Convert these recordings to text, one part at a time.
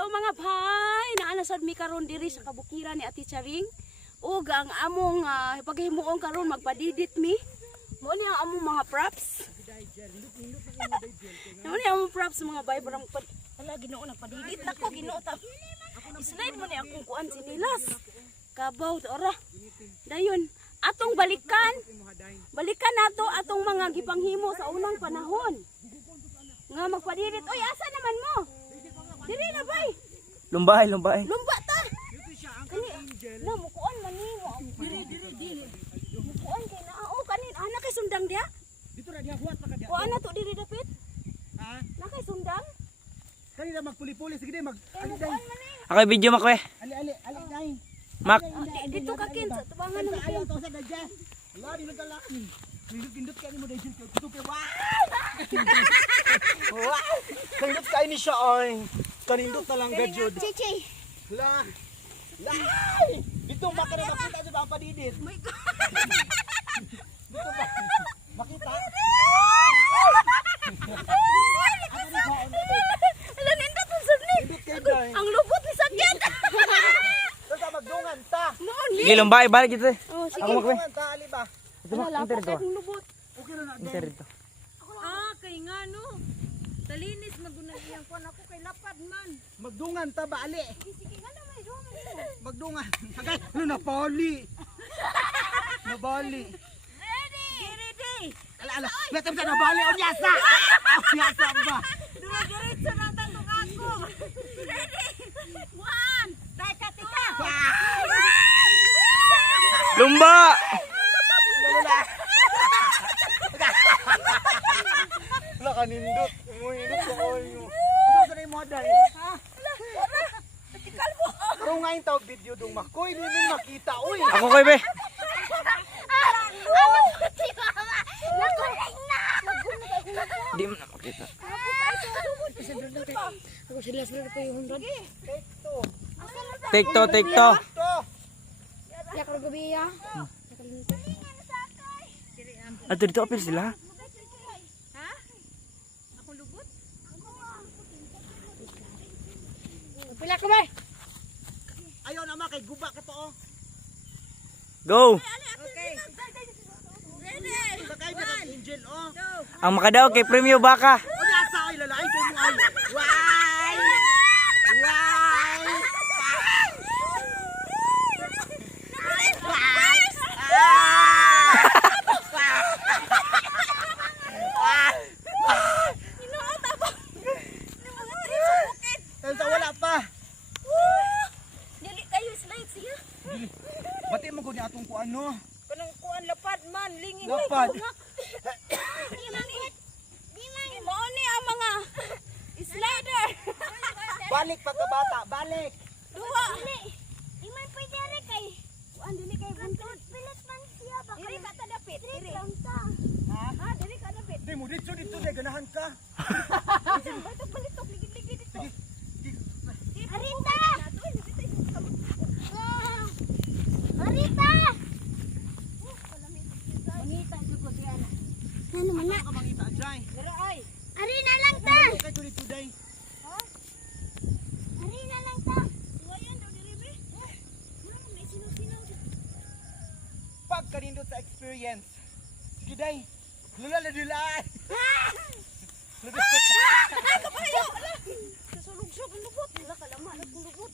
Hello mga bay, naanasad mi karon diri sa kabukiran ni Ate Charing. Ug ang among paghimuon karon magpadidit mi. Mo ni ang among mga props. Mo ni among props mga bay parang ala Ginoo nagpadidit nako Ginoo ta. Slide mo ni akong kuan sinilas. Kabaw ora. Dayon, atong balikan. Balikan nato atong mga gipanghimo sa unang panahon. Nga magpadidit. Oy, asa naman mo? Diri na bay. Lumbay, lumbay. Lumba ta. Kani, na mukuan man nimo. Diri. Mukuan kay na. Oh, kanin ana kay sundang dia. Dito ra diha huwat pa ka diha. Kuan na to diri dapit. Ha? Na kay sundang. Kanina magpuli-puli sige di mag Kay mukuan man ni. Ako video mak we. ali dai. Mak. Dito ka kin sa tubangan ng Ayaw to sa dadya. Wala di nagkalaan. Pindot ka ni mo dai jud tuto kay wow. Wow. Pindot kay ni siya ay. Kanindot na lang gadyod. Chichi. La. Dito makita makita sa Papa Didit. My God. Dito ba? Makita? Ala nindot man sad ni. Pindot kay dai. Ang lubot ni sakit. Sa magdungan ta. Noon ni. Sige, lumbay, balik ito. Oh, sige. Ako mak we. Magdungan ta ali ba? Ito mak, Wala enter pa ito. kay lubot. Okay na na. Enter ito. Kay nga no. Talinis maguna iyang kuan ako kay lapad man. Magdungan ta ba ali? Sige nga na may drum. Magdungan. Hanggang ano na poli. Nabali. Ready. Ala. Latam sa nabali o nyasa. Nyasa ba? Diretso na tatok ako. Ready. 1. Tika. Lumba! Wala kanindot. Umuhindot sa oyo. Ano sa mo dai? Ha? Pero ngayon tawag video dong makoy, di mo makita oy. Ako kay be. Di mo na makita. Take to. To. Ato dito apil sila. Ako lubot. Pila ka ba? Ayaw na kay guba ka to oh. Go! Okay. Sakay na kang angel oh. Ang makadaw kay Premio Baka. O nyasa ay lalay kay mo ay. Why? Sa wala pa. Dili kayo slide siya. Bati mo ko ni atong kuan no. Kanang kuan lapad man lingin. Lapad. Mo ni ang mga slider. Balik pagkabata, balik. Duha. Di man pwede ra kay. Kuan dili kay buntod. Pilit man siya ba. Dili ka ta dapit. Dili lang ta. Ha, dili ka dapit. Di mo dito dai ganahan ka. Balitok ligid dito. Di. Arita! Arita! Mangita ko siya na. Ano man na? Ka mangita jay. Dara ay. Arina lang ta! Kay dito day. Arina lang ta! Wayan daw diri be. Wala man may sino-sino. Pag kanindot sa experience. Sige day. Lula. Kasulog-sog ang lubot. Wala ka lama. Wala kong lubot.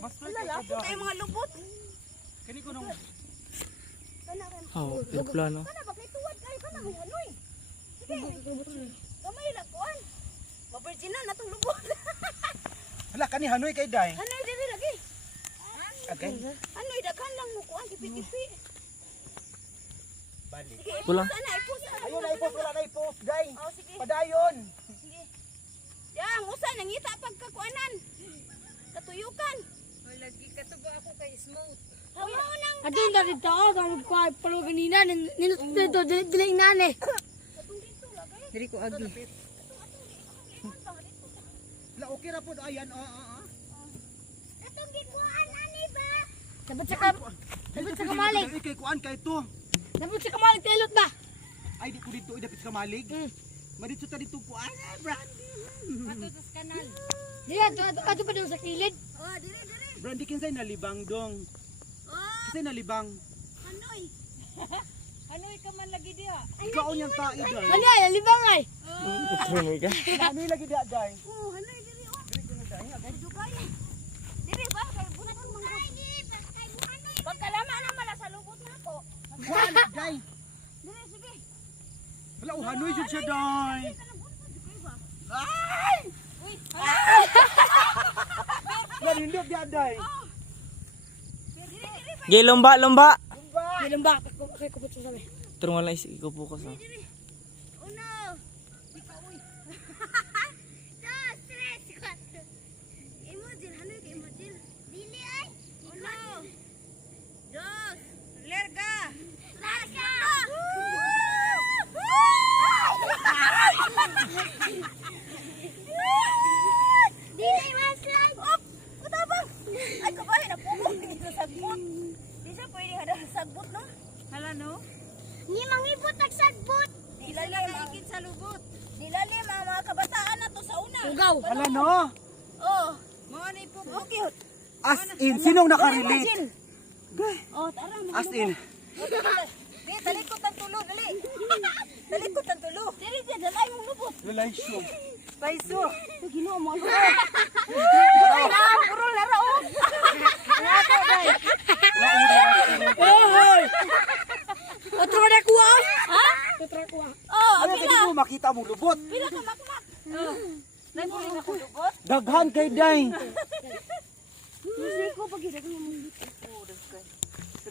Mas Wala lapot ay mga lubot. Kani ko nung Kana ka. Oh, plano. Kana ba kay tuwad kayo kana may hanoy. Sige. Kamay lang kuan. Maberginan na tong lubot. hala kani hanoy kay day. Hanoy dili lagi. Okay. Hanoy daghan lang mo kuan kipi-kipi. Balik. Sige, Kulang. ipusa na, ipusa. Ayun na ipos wala na ipos day. Oh, sige. Padayon. Sige. Yang, usa nangita pagkakuanan. Katuyukan. Lagi katubo ako kay smooth. Hawa nang Adun dari tao kami ko pero ganina ninut dito dili nane. Diri ko agi. La okay ra pod ayan oh. atong gikuan ani ba? Dapat sa kamalig. Kay kuan kay to. Dapat sa kamalig telot ba? Ay di ko dito idapit sa malig. Madito ta dito kuan brand. Ato sa kanal. Dili, ato pa daw sa kilid. Oh, dire dire. Brandy kinsay nalibang dong. Oh, Kinsay nalibang. Hanoy. Hanoy ka man lagi diha. Ikaw niyang tae day. Ano yan, libang ay. Trumi ka. Ano lagi dia day? Oh, hanoy dire oh. Dugayan. Dire ba kay bunat mong pagkalama na mala sa lubot na ako. Kuan day. Dire sige. Wala uhanoy jud siya day. Nanindot dia day. Gay, lomba, lomba. Ilang ba? Kay kupot sa sabi. Turun wala isi ko po ko sa. Uno. Dos, tres, cuatro. Imodil, hanoy kay imodil. Dili ay. Uno. Dos. Lerga. Larga. Dili mas slide. Op, utabang. Ay kabahin na pugo dito sa sagbot. Di siya pwede hada sa sagbot no? Hala no. Ni mangibot ang sagbot. Sila kaikit sa lubot. Dilali mga kabataan na to sa una. Ugaw. Hala no. Oh, Mao ni po. oh cute. As in sinong nakarelate? Oh, tara mo. As in. Di, talikot ang tulo, dali. Talikot ang tulo. Dili, di, dalay mong lubot. Relation. Paiso. Ito, ginoo mo. Ay, na, puro laro. Ako, day. Otro na kuha. Ha? Otro na kuha. Oh, Ano tadi mo makita mo lubot? pila ka makmak. Nagpuli na ko lubot. Daghan kay day. Hindi ko pag ilagay mo mong lubot.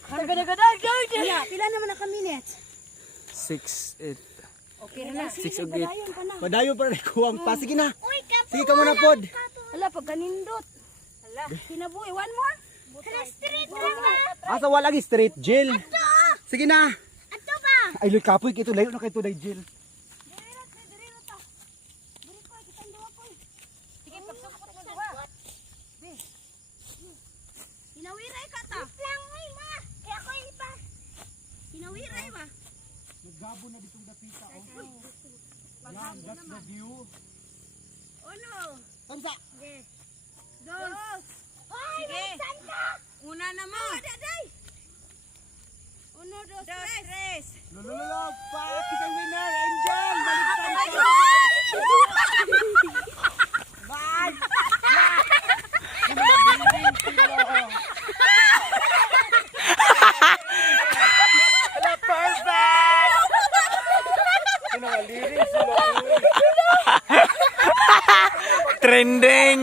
Tagadagadag. Pila naman na ka minutes? 6, 8. Okay na. 6 og 8. Padayon ka na. Padayo pa rin kuwang pa. Sige na. Sige ka muna pod. Hala, pag ganindot. Hala. Kinabuhi, one more? Street naman. Asa wala lagi straight Jill. Sige na. Ato ba? Ay loy kapoy kito layo na kay to day Jill. Diri na ta. Diri ko, kitang duwa ko. Sige, pagsukot mo duwa. Be. Hinawiray ka ta. Lang, ay ma. Kaya ko ipa. Hinawiray ba? Naggabo na ditong dapita oh. Yan, that's the view. Uno. Tamsa. Dos. Sige. Una na mo. Uno, dos, Dos, tres. tres. Lulululu, pa kita winner Angel. Balik ka. Bye. Hello, perfect. Pinangaliring sila. Trending.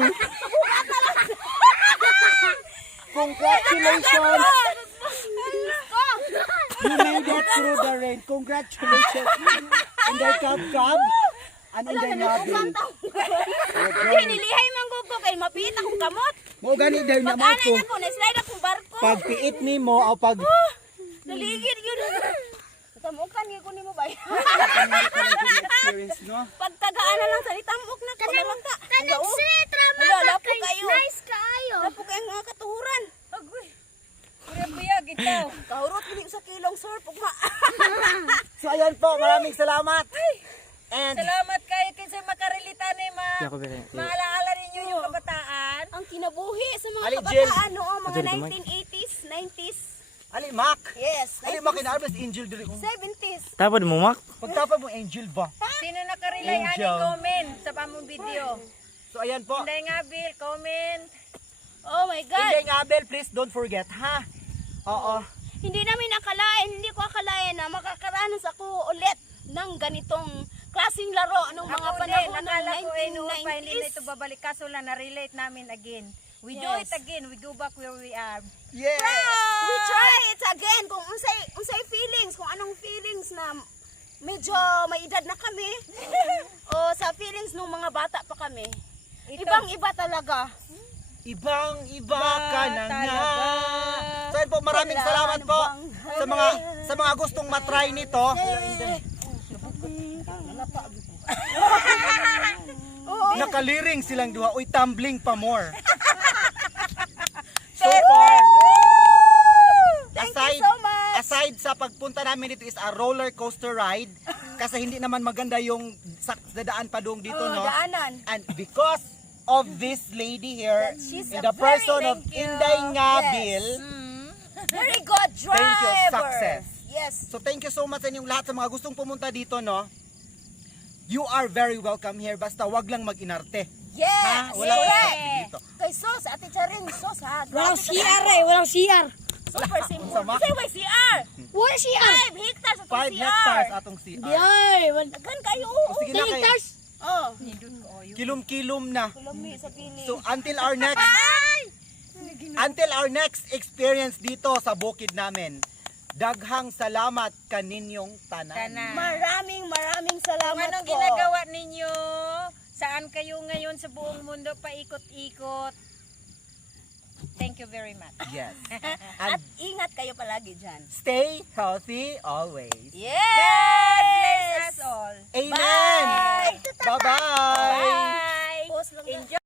Congratulations. You made it through the rain. Congratulations. Inday Cab and Inday Nabil. Hinilihay man ko kay mapita kong kamot. Mo gani day na mo Pag-anan ko. ako, na-slide akong barko. Pag piit nimo o pag Naligid yun. Tamukan niyo ko ni mo ba? experience no. Pag tagaan na lang sa itamok na ko na lang ka. Kanang street drama lapo kayo. Nice kayo. Lapo kayo mga katuhuran. Agoy. Pura buyag ito. Kahurot ko sa kilong sir pugma. So ayan po, maraming salamat. And Salamat kayo kinsa makarelita ni Di ako bere. maalaala ninyo yung kabataan. Ang kinabuhi sa mga Ali, Jill. kabataan noong mga Ito, ito, 1980s, 90s. Ali Mac. Yes, Ali Mac inarbes Angel diri ko. 70s. Tapos mo mak. Pagtapa mo Angel ba? Sino nakarelay ani Angel. comment sa pamong video. So ayan po. Inday nga Bill, comment. Oh my God. Inday Ngabel, please don't forget ha. Oo. Hindi namin akalain, hindi ko akalain na makakaranas ako ulit ng ganitong klaseng laro nung mga Ako din, panahon ng nakala ko noon pa hindi na 1990s. ito babalik kaso lang na-relate namin again. We do Yes. it again, we go back where we are. Yeah. We try it again kung unsay feelings, kung anong feelings na medyo may edad na kami o sa feelings nung mga bata pa kami. Ito. Ibang-iba talaga. Ibang-iba ka na nga. talaga. So ayan po, maraming salamat po sa mga gustong matry nito. Nakaliring silang duha, uy tumbling pa more. So far, Thank you so much. aside sa pagpunta namin dito is a roller coaster ride kasi hindi naman maganda yung dadaan pa doon dito, no? Daanan. And because of this lady here She's in a the person of thank you. Inday Ngabil. Very good driver. Thank you, success. Yes. So thank you so much sa inyong lahat sa mga gustong pumunta dito, no? You are very welcome here, basta wag lang mag-inarte. Yes. Ha? Walang inarte dito. Kay Sos, Ate Charing, Sos ha. Walang Grabe ka CR na. eh, walang CR. Super simple. Sama. Kasi may CR. Wala CR. 5 hectares at 5 CR. hectares atong CR. Yay, Dagan kayo. O, sige na kayo. hectares. Oh. Kilom-kilom na. Kulami sa pili. So until our next experience dito sa bukid namin. Daghang salamat kaninyong tanan. Maraming Kung salamat anong po. ginagawa ninyo, saan kayo ngayon sa buong mundo paikot-ikot. Thank you very much. Yes. At And ingat kayo palagi dyan. stay healthy always. Yes! God bless us all. Amen. Bye! Bye-bye. Bye! Post lang na. Enjoy.